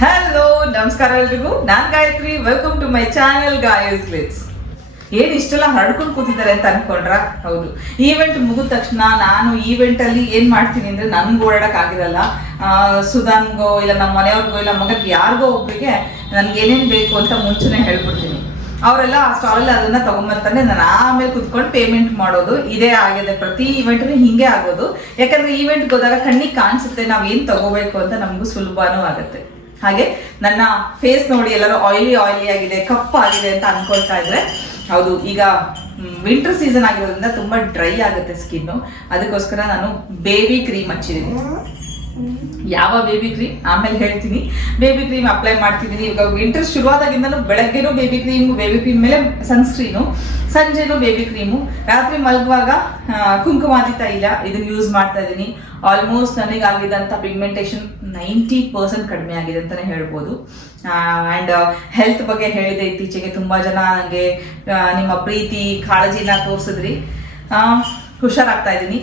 Hello ನಮಸ್ಕಾರ ಎಲ್ರಿಗೂ, ನಾನ್ Gayatri. Welcome to my channel Gayu's glitz. ಏನ್ ಇಷ್ಟೆಲ್ಲ ಹರಡ್ಕೊಂಡು ಕೂತಿದ್ದಾರೆ ಅಂತ ಅನ್ಕೊಂಡ್ರ? ಹೌದು, ಈವೆಂಟ್ ಮುಗಿದ ತಕ್ಷಣ ನಾನು ಈವೆಂಟ್ ಅಲ್ಲಿ ಏನ್ ಮಾಡ್ತೀನಿ ಅಂದ್ರೆ, ನನ್ಗೆ ಓಡಾಡಕ್ ಆಗಿರಲ್ಲ. ಸುಧಾನ್ಗೋ ಇಲ್ಲ ನಮ್ಮ ಮನೆಯವ್ರಿಗೋ ಇಲ್ಲ ಮಗನಿಗೆ ಯಾರಿಗೋ ಒಬ್ರಿಗೆ ನನ್ಗೆ ಏನೇನ್ ಬೇಕು ಅಂತ ಮುಂಚೆನೆ ಹೇಳ್ಬಿಡ್ತೀನಿ. ಅವರೆಲ್ಲ ಆ ಸ್ಟಾಲಲ್ಲಿ ಅದನ್ನ ತಗೊಂಬರ್ತಾನೆ, ನಾನು ಆಮೇಲೆ ಕುತ್ಕೊಂಡು ಪೇಮೆಂಟ್ ಮಾಡೋದು ಇದೇ ಆಗಿದೆ. ಪ್ರತಿ ಈವೆಂಟ್ ಹಿಂಗೆ ಆಗೋದು. ಯಾಕಂದ್ರೆ ಈವೆಂಟ್ಗೆ ಹೋದಾಗ ಕಣ್ಣಿಗೆ ಕಾಣಿಸುತ್ತೆ ನಾವ್ ಏನ್ ತಗೋಬೇಕು ಅಂತ, ನಮಗೂ ಸುಲಭನೂ ಆಗುತ್ತೆ. ಹಾಗೆ ನನ್ನ ಫೇಸ್ ನೋಡಿ ಎಲ್ಲರೂ ಆಯಿಲಿ ಆಗಿದೆ, ಕಪ್ಪಾಗಿದೆ ಅಂತ ಅನ್ಕೊಳ್ತಾ ಇದ್ರೆ, ಹೌದು, ಈಗ ವಿಂಟರ್ ಸೀಸನ್ ಆಗಿರೋದ್ರಿಂದ ತುಂಬಾ ಡ್ರೈ ಆಗುತ್ತೆ ಸ್ಕಿನ್ನು. ಅದಕ್ಕೋಸ್ಕರ ನಾನು ಬೇಬಿ ಕ್ರೀಮ್ ಹಚ್ಚಿದ್ದೀನಿ. ಯಾವ ಬೇಬಿ ಕ್ರೀಮ್ ಆಮೇಲೆ ಹೇಳ್ತೀನಿ. ಬೇಬಿ ಕ್ರೀಮ್ ಅಪ್ಲೈ ಮಾಡ್ತಿದ್ದೀನಿ. ಇವಾಗ ವಿಂಟರ್ ಶುರುವಾದಾಗಿಂದನೂ ಬೆಳಗ್ಗೆನೂ ಬೇಬಿ ಕ್ರೀಮ್ ಮೇಲೆ ಸನ್ಸ್ಕ್ರೀನು, ಸಂಜೆನೂ ಬೇಬಿ ಕ್ರೀಮು, ರಾತ್ರಿ ಮಲಗುವಾಗ ಕುಂಕುಮಾದಿ ತೈಲ ಇದನ್ನ ಯೂಸ್ ಮಾಡ್ತಾ ಇದ್ದೀನಿ. ಆಲ್ಮೋಸ್ಟ್ ನನಗಾಗಿದ್ದಂಥ ಪಿಗ್ಮೆಂಟೇಷನ್ 90% ಕಡಿಮೆ ಆಗಿದೆ ಅಂತಲೇ ಹೇಳ್ಬೋದು. ಆ್ಯಂಡ್ ಹೆಲ್ತ್ ಬಗ್ಗೆ ಹೇಳಿದೆ ಇತ್ತೀಚೆಗೆ. ತುಂಬ ಜನ ನನಗೆ ನಿಮ್ಮ ಪ್ರೀತಿ ಕಾಳಜಿನ ತೋರಿಸಿದ್ರಿ. ಹುಷಾರಾಗ್ತಾ ಇದ್ದೀನಿ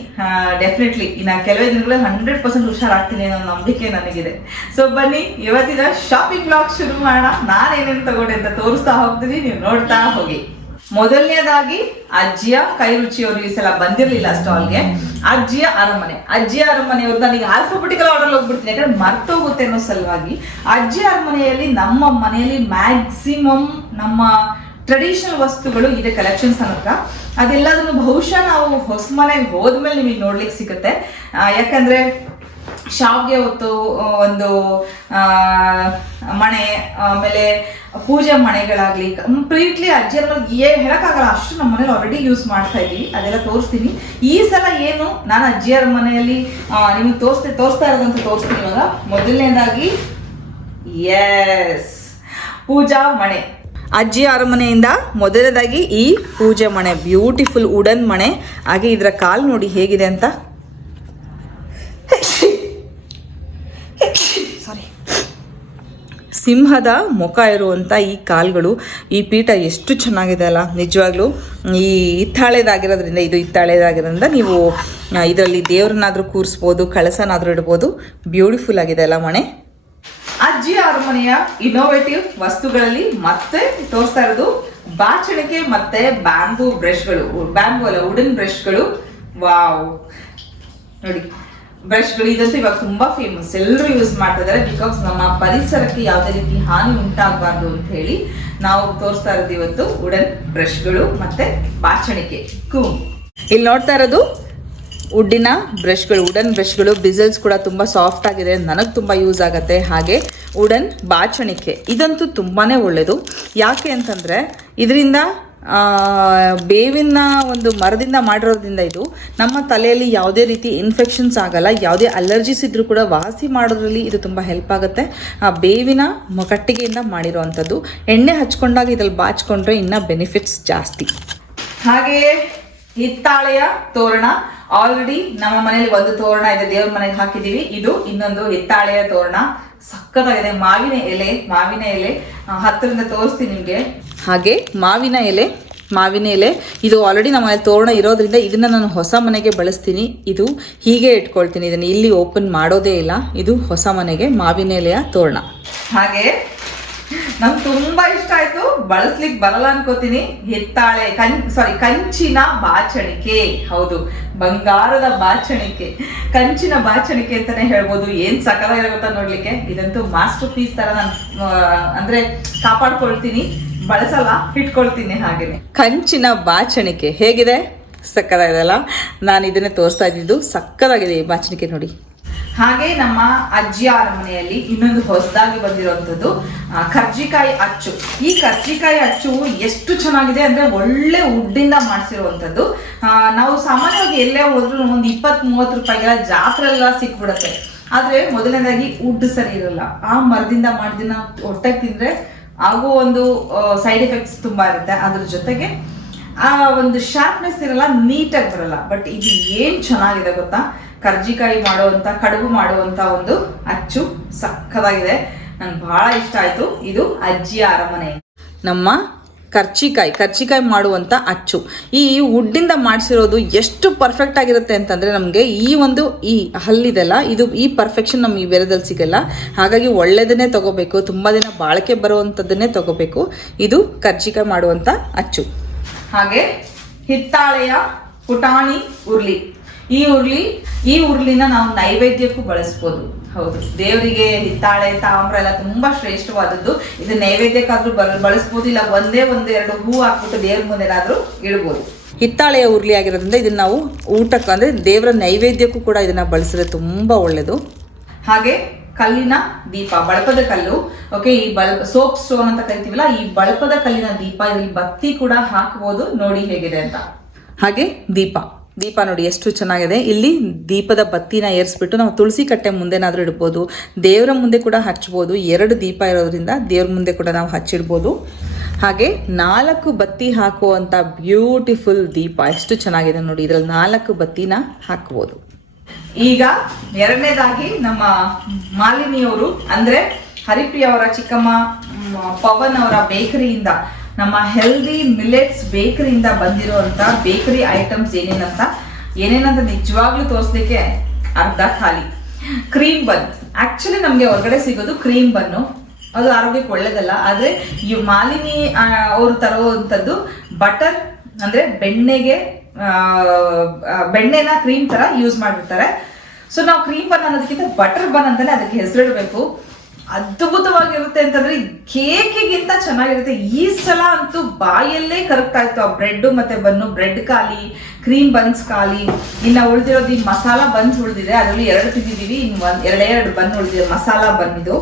ಡೆಫಿನೆಟ್ಲಿ. ಇನ್ನು ಕೆಲವೇ ದಿನಗಳು 100% ಹುಷಾರಾಗ್ತೀನಿ ಅನ್ನೋ ನಂಬಿಕೆ ನನಗಿದೆ. ಸೊ ಬನ್ನಿ, ಇವತ್ತಿನ ಶಾಪಿಂಗ್ ಬ್ಲಾಗ್ ಶುರು ಮಾಡೋಣ. ನಾನೇನೇನು ತಗೊಂಡೆ ಅಂತ ತೋರಿಸ್ತಾ ಹೋಗ್ತೀನಿ, ನೀವು ನೋಡ್ತಾ ಹೋಗಿ. ಮೊದಲನೇದಾಗಿ ಅಜ್ಜಿಯ ಕೈ ರುಚಿಯವರು ಈ ಸಲ ಬಂದಿರಲಿಲ್ಲ ಸ್ಟಾಲ್ಗೆ. ಅಜ್ಜಿಯ ಅರಮನೆಯವ್ರು ನನಗೆ ಆಲ್ಫಾಬೆಟಿಕಲ್ ಆರ್ಡರ್ ಹೋಗ್ಬಿಡ್ತೀನಿ, ಯಾಕಂದ್ರೆ ಮರ್ತೋಗುತ್ತೆ ಅನ್ನೋ ಸಲುವಾಗಿ. ಅಜ್ಜಿಯ ಅರಮನೆಯಲ್ಲಿ ನಮ್ಮ ಮನೆಯಲ್ಲಿ ಮ್ಯಾಕ್ಸಿಮಮ್ ನಮ್ಮ ಟ್ರೆಡಿಷನಲ್ ವಸ್ತುಗಳು ಇದೆ, ಕಲೆಕ್ಷನ್ಸ್ ಹತ್ರ. ಅದೆಲ್ಲದನ್ನು ಬಹುಶಃ ನಾವು ಹೊಸ ಮನೆಗೆ ಹೋದ್ಮೇಲೆ ನಿಮಗೆ ನೋಡ್ಲಿಕ್ಕೆ ಸಿಗುತ್ತೆ. ಯಾಕಂದ್ರೆ ಶಾವ್ಗೆ ಹೊತ್ತು ಒಂದು ಮಣೆ, ಆಮೇಲೆ ಪೂಜೆ ಮಣೆಗಳಾಗ್ಲಿ, ಕಂಪ್ಲೀಟ್ಲಿ ಅಜ್ಜಿಯನ್ನ ಹೇಳಕ್ಕಾಗಲ್ಲ, ಅಷ್ಟು ನಮ್ಮ ಮನೇಲಿ ಆಲ್ರೆಡಿ ಯೂಸ್ ಮಾಡ್ತಾ ಇದ್ದೀವಿ. ಅದೆಲ್ಲ ತೋರಿಸ್ತೀನಿ. ಈ ಸಲ ಏನು ನಾನು ಅಜ್ಜಿಯರ ಮನೆಯಲ್ಲಿ ನಿಮಗೆ ತೋರಿಸ್ತಾ ಇರೋದಂತ ತೋರಿಸ್ತೀನಿ. ಇವಾಗ ಮೊದಲನೇದಾಗಿ ಪೂಜಾ ಮಣೆ. ಅಜ್ಜಿಯ ಅರಮನೆಯಿಂದ ಮೊದಲನೇದಾಗಿ ಈ ಪೂಜೆ ಮಣೆ, ಬ್ಯೂಟಿಫುಲ್ ವುಡನ್ ಮಣೆ. ಹಾಗೆ ಇದರ ಕಾಲು ನೋಡಿ ಹೇಗಿದೆ ಅಂತ. ಸಾರಿ, ಸಿಂಹದ ಮುಖ ಇರುವಂಥ ಈ ಕಾಲ್ಗಳು, ಈ ಪೀಠ ಎಷ್ಟು ಚೆನ್ನಾಗಿದೆ ಅಲ್ಲ ನಿಜವಾಗ್ಲೂ. ಈ ಹಿತ್ತಾಳೆದಾಗಿರೋದ್ರಿಂದ, ಇದು ಹಿತ್ತಾಳೆದಾಗಿರೋದ್ರಿಂದ ನೀವು ಇದರಲ್ಲಿ ದೇವ್ರನ್ನಾದರೂ ಕೂರಿಸ್ಬೋದು, ಕಳಸನಾದರೂ ಇಡ್ಬೋದು. ಬ್ಯೂಟಿಫುಲ್ ಆಗಿದೆ ಅಲ್ಲ ಮಣೆ. ಅಜ್ಜಿಯ ಅರಮನೆಯ ಇನ್ನೋವೇಟಿವ್ ವಸ್ತುಗಳಲ್ಲಿ ಮತ್ತೆ ತೋರಿಸ್ತಾ ಇರೋದು ಬಾಚಣಿಕೆ ಮತ್ತೆ ಬ್ಯಾಂಬೂ ಬ್ರಷ್ಗಳು. ಬ್ಯಾಂಬೂ ಅಲ್ಲ, ವುಡನ್ ಬ್ರಷ್ಗಳು. ವಾವ್, ನೋಡಿ ಬ್ರಷ್ಗಳು. ಇದಂತೂ ಇವಾಗ ತುಂಬಾ ಫೇಮಸ್, ಎಲ್ಲರೂ ಯೂಸ್ ಮಾಡ್ತಾ ಇದ್ದಾರೆ. ಬಿಕಾಸ್ ನಮ್ಮ ಪರಿಸರಕ್ಕೆ ಯಾವುದೇ ರೀತಿ ಹಾನಿ ಉಂಟಾಗಬಾರ್ದು ಅಂತ ಹೇಳಿ ನಾವು ತೋರಿಸ್ತಾ ಇರೋದು ಇವತ್ತು ವುಡನ್ ಬ್ರಷ್ಗಳು ಮತ್ತೆ ಬಾಚಣಿಕೆ ಕೂಮ್. ಇಲ್ಲಿ ನೋಡ್ತಾ ಇರೋದು ವುಡ್ಡಿನ ಬ್ರಷ್ಗಳು, ವುಡನ್ ಬ್ರಷ್ಗಳು. ಬ್ರಿಸಲ್ಸ್ ಕೂಡ ತುಂಬ ಸಾಫ್ಟ್ ಆಗಿದೆ, ನನಗೆ ತುಂಬ ಯೂಸ್ ಆಗುತ್ತೆ. ಹಾಗೆ ವುಡನ್ ಬಾಚಣಿಕೆ ಇದಂತೂ ತುಂಬಾ ಒಳ್ಳೆಯದು. ಯಾಕೆ ಅಂತಂದರೆ ಇದರಿಂದ ಬೇವಿನ ಒಂದು ಮರದಿಂದ ಮಾಡಿರೋದ್ರಿಂದ ಇದು ನಮ್ಮ ತಲೆಯಲ್ಲಿ ಯಾವುದೇ ರೀತಿ ಇನ್ಫೆಕ್ಷನ್ಸ್ ಆಗಲ್ಲ. ಯಾವುದೇ ಅಲರ್ಜೀಸ್ ಇದ್ರೂ ಕೂಡ ವಾಸಿ ಮಾಡೋದ್ರಲ್ಲಿ ಇದು ತುಂಬ ಹೆಲ್ಪ್ ಆಗುತ್ತೆ. ಆ ಬೇವಿನ ಕಟ್ಟಿಗೆಯಿಂದ ಮಾಡಿರೋವಂಥದ್ದು. ಎಣ್ಣೆ ಹಚ್ಕೊಂಡಾಗ ಇದ್ರಲ್ಲಿ ಬಾಚ್ಕೊಂಡ್ರೆ ಇನ್ನೂ ಬೆನಿಫಿಟ್ಸ್ ಜಾಸ್ತಿ. ಹಾಗೆಯೇ ಹಿತ್ತಾಳೆಯ ತೋರಣ. ಆಲ್ರೆಡಿ ನಮ್ಮ ಮನೇಲಿ ಒಂದು ತೋರಣ ಇದೆ, ದೇವ್ರ ಮನೆಗೆ ಹಾಕಿದೀವಿ. ಇದು ಇನ್ನೊಂದು ಹಿತ್ತಾಳೆಯ ತೋರಣ, ಸಕ್ಕತ್ತಾಗಿದೆ. ಮಾವಿನ ಎಲೆ ಹತ್ತಿರದಿಂದ ತೋರಿಸ್ತೀನಿ ನಿಮಗೆ. ಹಾಗೆ ಮಾವಿನ ಎಲೆ ಇದು ಆಲ್ರೆಡಿ ನಮ್ಮ ಮನೇಲಿ ತೋರಣ ಇರೋದ್ರಿಂದ ಇದನ್ನ ನಾನು ಹೊಸ ಮನೆಗೆ ಬಳಸ್ತೀನಿ. ಇದು ಹೀಗೆ ಇಟ್ಕೊಳ್ತೀನಿ, ಇದನ್ನು ಇಲ್ಲಿ ಓಪನ್ ಮಾಡೋದೇ ಇಲ್ಲ. ಇದು ಹೊಸ ಮನೆಗೆ ಮಾವಿನ ಎಲೆಯ ತೋರಣ. ಹಾಗೆ ನಂಗೆ ತುಂಬಾ ಇಷ್ಟ ಆಯ್ತು, ಬಳಸ್ಲಿಕ್ಕೆ ಬರಲ್ಲ ಅನ್ಕೋತೀನಿ, ಕಂಚಿನ ಬಾಚಣಿಕೆ. ಹೌದು, ಬಂಗಾರದ ಬಾಚಣಿಕೆ, ಕಂಚಿನ ಬಾಚಣಿಕೆ ಅಂತಾನೆ ಹೇಳ್ಬೋದು. ಏನ್ ಸಕಲಾಗಿದೆ ಗೊತ್ತಾ ನೋಡ್ಲಿಕ್ಕೆ. ಇದಂತೂ ಮಾಸ್ಟರ್ ಪೀಸ್ ತರ ನಾನು ಅಂದ್ರೆ ಕಾಪಾಡ್ಕೊಳ್ತೀನಿ, ಬಳಸಲ್ಲ, ಇಟ್ಕೊಳ್ತೀನಿ. ಹಾಗೇನೆ ಕಂಚಿನ ಬಾಚಣಿಕೆ ಹೇಗಿದೆ, ಸಕ್ಕದಾಗಿದೆಲ್ಲ. ನಾನು ಇದನ್ನೇ ತೋರಿಸ್ತಾ ಇದ್ದಿದ್ದು, ಸಕ್ಕದಾಗಿದೆ ಈ ಬಾಚಣಿಕೆ ನೋಡಿ. ಹಾಗೆ ನಮ್ಮ ಅಜ್ಜಿಯ ಅರಮನೆಯಲ್ಲಿ ಇನ್ನೊಂದು ಹೊಸದಾಗಿ ಬಂದಿರುವಂಥದ್ದು ಕರ್ಜಿಕಾಯಿ ಅಚ್ಚು. ಈ ಕರ್ಜಿಕಾಯಿ ಅಚ್ಚು ಎಷ್ಟು ಚೆನ್ನಾಗಿದೆ ಅಂದ್ರೆ, ಒಳ್ಳೆ ವುಡ್ಡಿಂದ ಮಾಡಿಸಿರುವಂಥದ್ದು. ನಾವು ಸಾಮಾನ್ಯವಾಗಿ ಎಲ್ಲೇ ಹೋದ್ರೂ ಒಂದು 20-30 ರೂಪಾಯಿಗೆಲ್ಲ ಜಾತ್ರೆಲ್ಲ ಸಿಕ್ಬಿಡುತ್ತೆ. ಆದರೆ ಮೊದಲನೇದಾಗಿ ವುಡ್ ಸರಿ ಇರಲ್ಲ. ಆ ಮರದಿಂದ ಮಾಡಿದಿನ ಹೊಟ್ಟೆಗೆ ತಿಂದರೆ ಆಗೋ ಒಂದು ಸೈಡ್ ಎಫೆಕ್ಟ್ಸ್ ತುಂಬ ಇರುತ್ತೆ. ಅದ್ರ ಜೊತೆಗೆ ಆ ಒಂದು ಶಾರ್ಪ್ನೆಸ್ ಇರಲ್ಲ, ನೀಟಾಗಿ ಬರಲ್ಲ. ಬಟ್ ಇದು ಏನು ಚೆನ್ನಾಗಿದೆ ಗೊತ್ತಾ, ಕರ್ಜಿಕಾಯಿ ಮಾಡುವಂಥ, ಕಡುಬು ಮಾಡುವಂಥ ಒಂದು ಅಚ್ಚು ಸಕ್ಕದಾಗಿದೆ. ನಂಗೆ ಬಹಳ ಇಷ್ಟ ಆಯಿತು. ಇದು ಅಜ್ಜಿಯ ಅರಮನೆ. ನಮ್ಮ ಕರ್ಚಿಕಾಯಿ ಮಾಡುವಂಥ ಅಚ್ಚು. ಈ ವುಡ್ಡಿಂದ ಮಾಡಿಸಿರೋದು ಎಷ್ಟು ಪರ್ಫೆಕ್ಟ್ ಆಗಿರುತ್ತೆ ಅಂತಂದರೆ ನಮಗೆ ಈ ಹಲ್ಲಿದೆಲ್ಲ ಇದು ಈ ಪರ್ಫೆಕ್ಷನ್ ನಮಗೆ ಬೇರೆದಲ್ಲಿ ಸಿಗಲ್ಲ. ಹಾಗಾಗಿ ಒಳ್ಳೆಯದನ್ನೇ ತೊಗೋಬೇಕು, ತುಂಬ ದಿನ ಬಾಳಿಕೆ ಬರುವಂಥದ್ದನ್ನೇ ತೊಗೋಬೇಕು. ಇದು ಕರ್ಚಿಕಾಯಿ ಮಾಡುವಂಥ ಅಚ್ಚು. ಹಾಗೆ ಹಿತ್ತಾಳೆಯ ಪುಟಾಣಿ ಉರ್ಲಿ. ಈ ಉರ್ಲಿನ ನಾವು ನೈವೇದ್ಯಕ್ಕೂ ಬಳಸ್ಬೋದು. ಹೌದು, ದೇವರಿಗೆ ಹಿತ್ತಾಳೆ ತಾಮ್ರ ಎಲ್ಲ ತುಂಬಾ ಶ್ರೇಷ್ಠವಾದದ್ದು. ಇದು ನೈವೇದ್ಯಕ್ಕಾದ್ರೂ ಬಳಸ್ಬೋದು, ಇಲ್ಲ ಒಂದೇ ಎರಡು ಹೂ ಹಾಕ್ಬಿಟ್ಟು ದೇವ್ರ ಮುಂದೆ ಏನಾದ್ರೂ ಇಡ್ಬೋದು. ಹಿತ್ತಾಳೆಯ ಉರ್ಲಿ ಆಗಿರೋದ್ರಿಂದ ಇದನ್ನ ನಾವು ಊಟಕ್ಕೆ ಅಂದ್ರೆ ದೇವರ ನೈವೇದ್ಯಕ್ಕೂ ಕೂಡ ಇದನ್ನ ಬಳಸಿದ್ರೆ ತುಂಬಾ ಒಳ್ಳೇದು. ಹಾಗೆ ಕಲ್ಲಿನ ದೀಪ, ಬಳಪದ ಕಲ್ಲು. ಓಕೆ, ಈ ಸೋಪ್ ಸ್ಟೋನ್ ಅಂತ ಕರಿತೀವಲ್ಲ, ಈ ಬಳಪದ ಕಲ್ಲಿನ ದೀಪ, ಇದ್ರಲ್ಲಿ ಬತ್ತಿ ಕೂಡ ಹಾಕ್ಬೋದು. ನೋಡಿ ಹೇಗಿದೆ ಅಂತ. ಹಾಗೆ ದೀಪ ನೋಡಿ ಎಷ್ಟು ಚೆನ್ನಾಗಿದೆ. ಇಲ್ಲಿ ದೀಪದ ಬತ್ತಿನ ಏರಿಸ್ಬಿಟ್ಟು ನಾವು ತುಳಸಿ ಕಟ್ಟೆ ಮುಂದೆನಾದ್ರೂ ಇಡ್ಬೋದು, ದೇವರ ಮುಂದೆ ಕೂಡ ಹಚ್ಬೋದು. 2 ದೀಪ ಇರೋದ್ರಿಂದ ದೇವ್ರ ಮುಂದೆ ಕೂಡ ನಾವು ಹಚ್ಚಿಡ್ಬೋದು. ಹಾಗೆ 4 ಬತ್ತಿ ಹಾಕುವಂಥ ಬ್ಯೂಟಿಫುಲ್ ದೀಪ ಎಷ್ಟು ಚೆನ್ನಾಗಿದೆ ನೋಡಿ. ಇದರಲ್ಲಿ 4 ಬತ್ತಿನ ಹಾಕ್ಬೋದು. ಈಗ ಎರಡನೇದಾಗಿ ನಮ್ಮ ಮಾಲಿನಿಯವರು ಅಂದ್ರೆ ಹರಿಪ್ರಿಯವರ ಚಿಕ್ಕಮ್ಮ ಪವನ್ ಅವರ ಬೇಕರಿಯಿಂದ, ನಮ್ಮ ಹೆಲ್ದಿ ಮಿಲೆಟ್ಸ್ ಬೇಕರಿಯಿಂದ ಬಂದಿರುವಂತ ಬೇಕರಿ ಐಟಮ್ಸ್ ಏನೇನಂತ ನಿಜವಾಗ್ಲೂ ತೋರಿಸ್ಲಿಕ್ಕೆ ಅರ್ಧ ಖಾಲಿ. ಕ್ರೀಮ್ ಬನ್, ಆಕ್ಚುಲಿ ನಮಗೆ ಹೊರಗಡೆ ಸಿಗೋದು ಕ್ರೀಮ್ ಬನ್ನು, ಅದು ಆರೋಗ್ಯಕ್ಕೆ ಒಳ್ಳೇದಲ್ಲ. ಆದ್ರೆ ಈ ಮಾಲಿನಿ ಅವರು ತರುವಂಥದ್ದು ಬಟರ್, ಅಂದ್ರೆ ಬೆಣ್ಣೆನ ಕ್ರೀಮ್ ತರ ಯೂಸ್ ಮಾಡಿರ್ತಾರೆ. ಸೊ ನಾವು ಕ್ರೀಮ್ ಬನ್ ಅನ್ನೋದಕ್ಕಿಂತ ಬಟರ್ ಬನ್ ಅಂತಾನೆ ಅದಕ್ಕೆ ಹೆಸರಿಡಬೇಕು. ಅದ್ಭುತವಾಗಿರುತ್ತೆ ಅಂತಂದ್ರೆ ಕೇಕಿಗಿಂತ ಚೆನ್ನಾಗಿರುತ್ತೆ. ಈ ಸಲ ಅಂತೂ ಬಾಯಲ್ಲೇ ಕರಗ್ತಾ ಇತ್ತು ಆ ಬ್ರೆಡ್ ಮತ್ತೆ ಬನ್ನು. ಬ್ರೆಡ್ ಖಾಲಿ, ಕ್ರೀಮ್ ಬನ್ಸ್ ಖಾಲಿ, ಇನ್ನ ಉಳಿದಿರೋದು ಈ ಮಸಾಲಾ ಬನ್ಸ್ ಉಳಿದಿದೆ, ಅದರಲ್ಲಿ 2 ತಿಂದಿದ್ದೀವಿ, ಇನ್ನು 2 ಬನ್ ಉಳಿದಿದೆ, ಮಸಾಲಾ ಬನ್ ಇದು.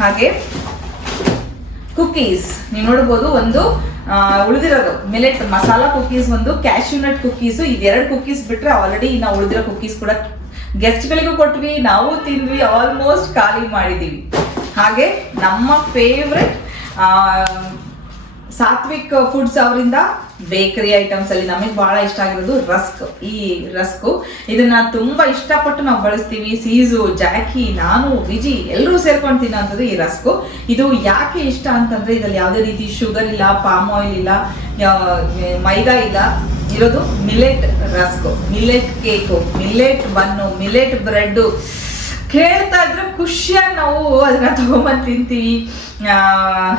ಹಾಗೆ ಕುಕೀಸ್ ನೀವು ನೋಡ್ಬೋದು, ಒಂದು ಉಳಿದಿರೋದು ಮಿಲೆಟ್ ಮಸಾಲಾ ಕುಕೀಸ್, ಒಂದು ಕ್ಯಾಶ್ಯೂ ನಟ್ ಕುಕೀಸ್. ಇದು 2 ಕುಕೀಸ್ ಬಿಟ್ರೆ ಆಲ್ರೆಡಿ ಇನ್ನ ಉಳಿದಿರೋ ಕುಕೀಸ್ ಕೂಡ ಗೆಸ್ಟ್ಗಳಿಗೂ ಕೊಟ್ವಿ, ನಾವು ತಿಂದ್ವಿ, ಆಲ್ಮೋಸ್ಟ್ ಖಾಲಿ ಮಾಡಿದೀವಿ. ಹಾಗೆ ನಮ್ಮ ಫೇವ್ರೆಟ್ ಸಾತ್ವಿಕ್ ಫುಡ್ಸ್ ಅವರಿಂದ ಬೇಕರಿ ಐಟಮ್ಸ್ ಅಲ್ಲಿ ನಮಗೆ ಬಹಳ ಇಷ್ಟ ಆಗಿರೋದು ರಸ್ಕ್. ಈ ರಸ್ಕು ಇದನ್ನ ತುಂಬಾ ಇಷ್ಟಪಟ್ಟು ನಾವು ಬಳಸ್ತೀವಿ. ಸೀಸು, ಜಾಕಿ, ನಾನು, ವಿಜಿ ಎಲ್ಲರೂ ಸೇರ್ಕೊಂಡು ತಿನ್ನೋಂಥದ್ದು ಈ ರಸ್ಕು. ಇದು ಯಾಕೆ ಇಷ್ಟ ಅಂತಂದ್ರೆ ಇದರಲ್ಲಿ ಯಾವುದೇ ರೀತಿ ಶುಗರ್ ಇಲ್ಲ, ಪಾಮ್ ಆಯಿಲ್ ಇಲ್ಲ, ಮೈದಾ ಇಲ್ಲ, ಇರೋದು millet rusk, millet cake, millet bun, millet bread. ಕೇಳ್ತಾ ಇದ್ರೆ ಖುಷಿಯಾಗಿ ನಾವು ಅದನ್ನ ತಗೊಂಬಂದು ತಿಂತೀವಿ.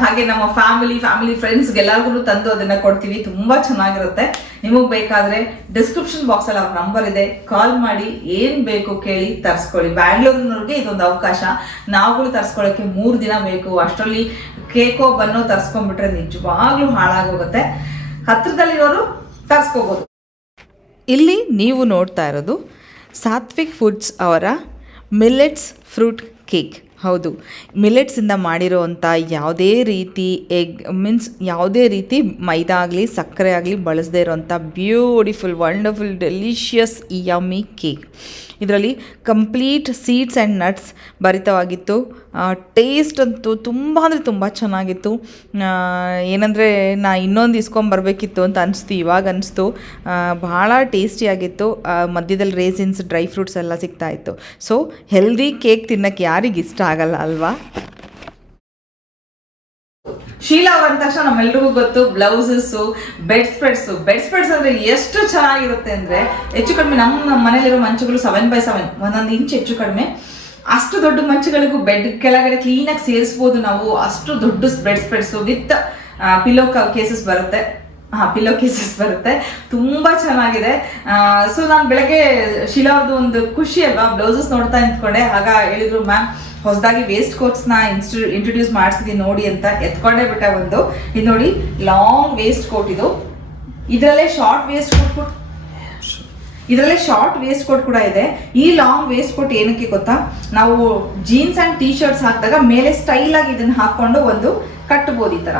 ಹಾಗೆ ನಮ್ಮ ಫ್ಯಾಮಿಲಿ ಫ್ರೆಂಡ್ಸ್ಗೆ ಎಲ್ಲರಿಗೂ ತಂದು ಅದನ್ನ ಕೊಡ್ತೀವಿ. ತುಂಬಾ ಚೆನ್ನಾಗಿರುತ್ತೆ. ನಿಮಗೆ ಬೇಕಾದ್ರೆ ಡಿಸ್ಕ್ರಿಪ್ಷನ್ ಬಾಕ್ಸ್ ಅಲ್ಲಿ ಅವ್ರ ನಂಬರ್ ಇದೆ, ಕಾಲ್ ಮಾಡಿ ಏನ್ ಬೇಕು ಕೇಳಿ ತರಿಸ್ಕೊಳ್ಳಿ. ಬ್ಯಾಂಗ್ಳೂರಿನವ್ರಿಗೆ ಇದೊಂದು ಅವಕಾಶ. ನಾವುಗಳು ತರಿಸ್ಕೊಳ್ಳೋಕೆ 3 ದಿನ ಬೇಕು. ಅಷ್ಟರಲ್ಲಿ ಕೇಕೋ ಬನ್ನೋ ತರಿಸ್ಕೊಂಡ್ಬಿಟ್ರೆ ನಿಜವಾಗ್ಲೂ ಹಾಳಾಗೋಗುತ್ತೆ. ಹತ್ರದಲ್ಲಿರೋರು ತರಿಸ್ಕೋಬಹುದು. ಇಲ್ಲಿ ನೀವು ನೋಡ್ತಾ ಇರೋದು ಸಾತ್ವಿಕ್ ಫುಡ್ಸ್ ಅವರ ಮಿಲೆಟ್ಸ್ ಫ್ರೂಟ್ ಕೇಕ್. ಹೌದು, ಮಿಲೆಟ್ಸಿಂದ ಮಾಡಿರೋವಂಥ ಯಾವುದೇ ರೀತಿ ಯಾವುದೇ ರೀತಿ ಮೈದಾ ಆಗಲಿ ಸಕ್ಕರೆ ಆಗಲಿ ಬಳಸದೇ ಇರೋವಂಥ beautiful wonderful delicious yummy cake. ಇದರಲ್ಲಿ ಕಂಪ್ಲೀಟ್ ಸೀಡ್ಸ್ ಆ್ಯಂಡ್ ನಟ್ಸ್ ಭರಿತವಾಗಿತ್ತು. ಟೇಸ್ಟ್ ಅಂತೂ ತುಂಬ ಅಂದರೆ ತುಂಬ ಚೆನ್ನಾಗಿತ್ತು. ಏನಂದರೆ ಇನ್ನೊಂದು ಇಸ್ಕೊಂಬರ್ಬೇಕಿತ್ತು ಅಂತ ಅನಿಸ್ತು, ಇವಾಗ ಅನಿಸ್ತು. ಭಾಳ ಟೇಸ್ಟಿಯಾಗಿತ್ತು. ಮಧ್ಯದಲ್ಲಿ ರೇಸಿನ್ಸ್, ಡ್ರೈ ಫ್ರೂಟ್ಸ್ ಎಲ್ಲ ಸಿಗ್ತಾಯಿತ್ತು. ಸೊ ಹೆಲ್ದಿ ಕೇಕ್ ತಿನ್ನೋಕ್ಕೆ ಯಾರಿಗೆ ಇಷ್ಟ ಆಗಲ್ಲ ಅಲ್ವಾ? ಶೀಲಾ ಅವ್ರ ಅಂದ ತಕ್ಷಣ ನಮ್ಮೆಲ್ರಿಗೂ ಗೊತ್ತು ಬ್ಲೌಸಸ್, ಬೆಡ್ ಸ್ಪ್ರೆಡ್ಸ್ ಅಂದ್ರೆ ಎಷ್ಟು ಚೆನ್ನಾಗಿರುತ್ತೆ ಅಂದ್ರೆ, ಹೆಚ್ಚು ಕಡಿಮೆ ನಮ್ಮ ಮನೇಲಿರೋ ಮಂಚಗಳು 7x7, 1 ಇಂಚ್ ಹೆಚ್ಚು ಕಡಿಮೆ. ಅಷ್ಟು ದೊಡ್ಡ ಮಂಚಗಳಿಗೂ ಬೆಡ್ ಕೆಳಗಡೆ ಕ್ಲೀನಾಗಿ ಸೇರಿಸ್ಬೋದು ನಾವು. ಅಷ್ಟು ದೊಡ್ಡ bed spreads with pillow cases ಬರುತ್ತೆ. ಪಿಲ್ಲೋ ಕೇಸಸ್ ಬರುತ್ತೆ, ತುಂಬಾ ಚೆನ್ನಾಗಿದೆ. ಸೊ ನಾನು ಬೆಳಗ್ಗೆ ಶೀಲಾ ಅವ್ರದ್ದು ಒಂದು ಖುಷಿ ಅಲ್ವಾ, ಬ್ಲೌಸಸ್ ನೋಡ್ತಾ ನಿಂತ್ಕೊಂಡೆ. ಆಗ ಹೇಳಿದ್ರು, ಮ್ಯಾಮ್ ಹೊಸದಾಗಿ ವೇಸ್ಟ್ ಕೋಟ್ಸ್ನ ಇಂಟ್ರೊಡ್ಯೂಸ್ ಮಾಡಿಸಿದೀನಿ ನೋಡಿ ಅಂತ. ಎತ್ಕೊಂಡೇ ಬಿಟ್ಟೆ ಒಂದು. ಇದು ನೋಡಿ, ಲಾಂಗ್ ವೇಸ್ಟ್ ಕೋಟ್ ಇದು. ಇದರಲ್ಲೇ ಶಾರ್ಟ್ ವೇಸ್ಟ್ ಕೋಟ್ ಕೂಡ ಇದೆ. ಈ ಲಾಂಗ್ ವೇಸ್ಟ್ ಕೋಟ್ ಏನಕ್ಕೆ ಗೊತ್ತಾ, ನಾವು ಜೀನ್ಸ್ ಅಂಡ್ ಟೀ ಶರ್ಟ್ಸ್ ಹಾಕಿದಾಗ ಮೇಲೆ ಸ್ಟೈಲ್ ಆಗಿ ಇದನ್ನ ಹಾಕೊಂಡು ಒಂದು ಕಟ್ಟಬಹುದು ಈ ತರ.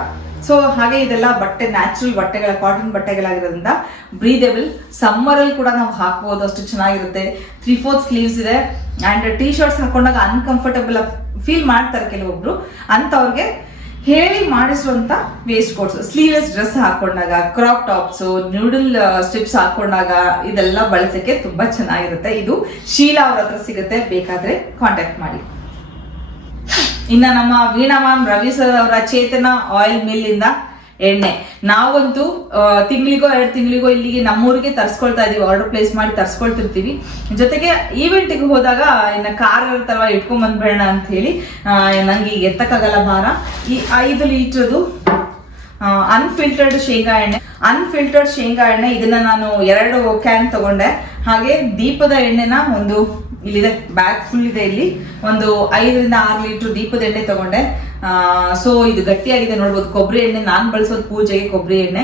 ಸೊ ಹಾಗೆ ಇದೆಲ್ಲ ಬಟ್ಟೆ ನ್ಯಾಚುರಲ್ ಬಟ್ಟೆಗಳ, ಕಾಟನ್ ಬಟ್ಟೆಗಳಾಗಿರೋದ್ರಿಂದ ಬ್ರೀದೇಬಲ್. ಸಮ್ಮರ್ ಅಲ್ಲಿ ಕೂಡ ನಾವು ಹಾಕ್ಬೋದು, ಅಷ್ಟು ಚೆನ್ನಾಗಿರುತ್ತೆ. 3/4 ಸ್ಲೀವ್ಸ್ ಇದೆ. ಅಂಡ್ ಟೀ ಶರ್ಟ್ಸ್ ಹಾಕೊಂಡಾಗ ಅನ್ಕಂಫರ್ಟಬಲ್ ಫೀಲ್ ಮಾಡ್ತಾರೆ ಕೆಲವೊಬ್ರು, ಅಂತವ್ರಿಗೆ ಹೇಳಿ ಮಾಡಿಸುವಂತ ವೇಸ್ಟ್ ಕೋಟ್ಸ್. ಸ್ಲೀವ್ಲೆಸ್ ಡ್ರೆಸ್ ಹಾಕೊಂಡಾಗ, ಕ್ರಾಪ್ ಟಾಪ್ಸ್, ನ್ಯೂಡಲ್ ಸ್ಟ್ರಿಪ್ಸ್ ಹಾಕೊಂಡಾಗ ಇದೆಲ್ಲ ಬಳಸಕ್ಕೆ ತುಂಬಾ ಚೆನ್ನಾಗಿರುತ್ತೆ. ಇದು ಶೀಲಾ ಅವ್ರ ಹತ್ರ ಸಿಗುತ್ತೆ, ಬೇಕಾದ್ರೆ ಕಾಂಟ್ಯಾಕ್ಟ್ ಮಾಡಿ. ಇನ್ನ ನಮ್ಮ ವೀಣಾ ಮ್ಯಾಮ್, ರವಿ ಸರ್ ಅವರ ಚೇತನ ಆಯಿಲ್ ಮಿಲ್ ಇಂದ ಎಣ್ಣೆ ನಾವಂತೂ ತಿಂಗಳಿಗೋ 2 ತಿಂಗಳಿಗೋ ಇಲ್ಲಿಗೆ ನಮ್ಮೂರಿಗೆ ತರಿಸ್ಕೊಳ್ತಾ ಇದೀವಿ, ಆರ್ಡರ್ ಪ್ಲೇಸ್ ಮಾಡಿ ತರಿಸ್ಕೊಳ್ತಿರ್ತೀವಿ. ಜೊತೆಗೆ ಈವೆಂಟಿಗೆ ಹೋದಾಗ ಇನ್ನು ಕಾರ್ ಇರುತ್ತಲ್ವ ಇಟ್ಕೊಂಡ್ ಬಂದ್ಬೇಡ ಅಂತ ಹೇಳಿ ನಂಗೆ ಈಗ ಎತ್ತಕ್ಕಾಗಲ್ಲ ಭಾರ. ಈ 5 ಲೀಟ್ರದು ಅನ್ಫಿಲ್ಟರ್ಡ್ ಶೇಂಗಾ ಎಣ್ಣೆ ಇದನ್ನ ನಾನು 2 ಕ್ಯಾನ್ ತಗೊಂಡೆ. ಹಾಗೆ ದೀಪದ ಎಣ್ಣೆನ ಒಂದು ಇಲ್ಲಿದೆ, ಬ್ಯಾಗ್ ಫುಲ್ ಇದೆ, ಇಲ್ಲಿ ಒಂದು 5 ರಿಂದ 6 ಲೀಟರ್ ದೀಪದ ಎಣ್ಣೆ ತಗೊಂಡೆ. ಸೊ ಇದು ಗಟ್ಟಿಯಾಗಿದೆ ನೋಡ್ಬೋದು. ಕೊಬ್ಬರಿ ಎಣ್ಣೆ ನಾನು ಬಳಸೋದು ಪೂಜೆಗೆ, ಕೊಬ್ಬರಿ ಎಣ್ಣೆ,